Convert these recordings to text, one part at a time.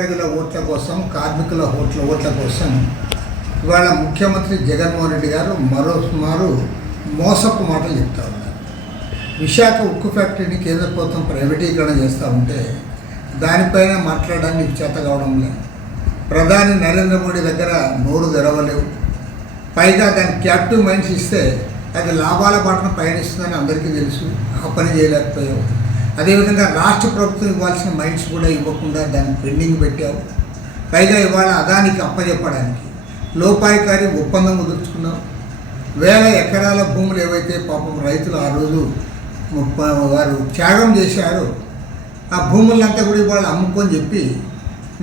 ఓట్ల కోసం కార్మికుల ఓట్ల ఓట్ల కోసం ఇవాళ ముఖ్యమంత్రి జగన్మోహన్ రెడ్డి గారు మరో సుమారు మోసపు మాటలు చెప్తా ఉన్నారు. విశాఖ ఉక్కు ఫ్యాక్టరీని కేంద్ర ప్రభుత్వం ప్రైవేటీకరణ చేస్తూ ఉంటే దానిపైన మాట్లాడడానికి చేత కావడం లేదు. ప్రధాని నరేంద్ర మోడీ దగ్గర నోరు తెరవలేవు. పైగా దాని క్యాప్టివ్ మైండ్స్ ఇస్తే అది లాభాల బాటను పయనిస్తుందని అందరికీ తెలుసు. ఆ పని చేయలేకపోయావు. అదేవిధంగా రాష్ట్ర ప్రభుత్వం ఇవ్వాల్సిన మైండ్స్ కూడా ఇవ్వకుండా దాన్ని పెండింగ్ పెట్టావు. పైగా ఇవాళ అదానికి అప్పచెప్పడానికి లోపాయికారి ఒప్పందం కుదుర్చుకున్నాం వేల ఎకరాల భూములు ఏవైతే పాపం రైతులు ఆ రోజు వారు త్యాగం చేశారో ఆ భూములంతా కూడా ఇవాళ అమ్ముకొని చెప్పి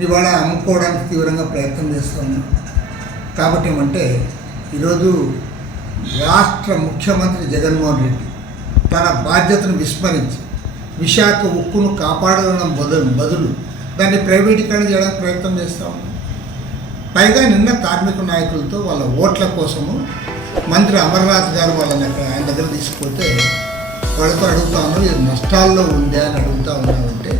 ఇవాళ అమ్ముకోవడానికి తీవ్రంగా ప్రయత్నం చేస్తున్నాం. కాబట్టి ఏమంటే ఈరోజు రాష్ట్ర ముఖ్యమంత్రి జగన్మోహన్ రెడ్డి తన బాధ్యతను విస్మరించి విశాఖ ఉక్కును కాపాడడం బదులు బదులు దాన్ని ప్రైవేటీకరణ చేయడానికి ప్రయత్నం చేస్తూ ఉన్నాం. పైగా నిన్న కార్మిక నాయకులతో వాళ్ళ ఓట్ల కోసము మంత్రి అమర్నాథ్ గారు వాళ్ళని అక్కడ ఆయన దగ్గర తీసుకుపోతే వాళ్ళతో అడుగుతా ఉన్నాం ఇది నష్టాల్లో ఉందా అని అడుగుతా ఉన్నామంటే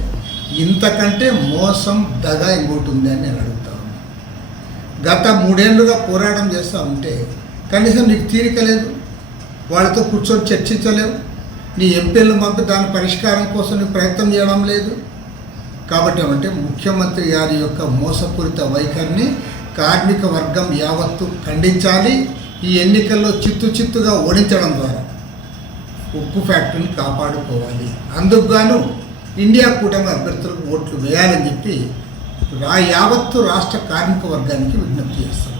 ఇంతకంటే మోసం దగ ఇంకోటి ఉందా అని నేను అడుగుతా ఉన్నాను గత మూడేళ్ళుగా పోరాటం చేస్తూ ఉంటే కనీసం నీకు తీరిక లేదు వాళ్ళతో కూర్చొని చర్చించలేవు నీ ఎంపీలను పంపి దాని పరిష్కారం కోసం నీ ప్రయత్నం చేయడం లేదు. కాబట్టి ఏమంటే ముఖ్యమంత్రి గారి యొక్క మోసపూరిత వైఖరిని కార్మిక వర్గం యావత్తు ఖండించాలి. ఈ ఎన్నికల్లో చిత్తు చిత్తుగా ఓడించడం ద్వారా ఉక్కు ఫ్యాక్టరీని కాపాడుకోవాలి. అందుకుగాను ఇండియా కూటమి అభ్యర్థులకు ఓట్లు వేయాలని చెప్పి రా యావత్తు రాష్ట్ర కార్మిక వర్గానికి విజ్ఞప్తి చేస్తాం.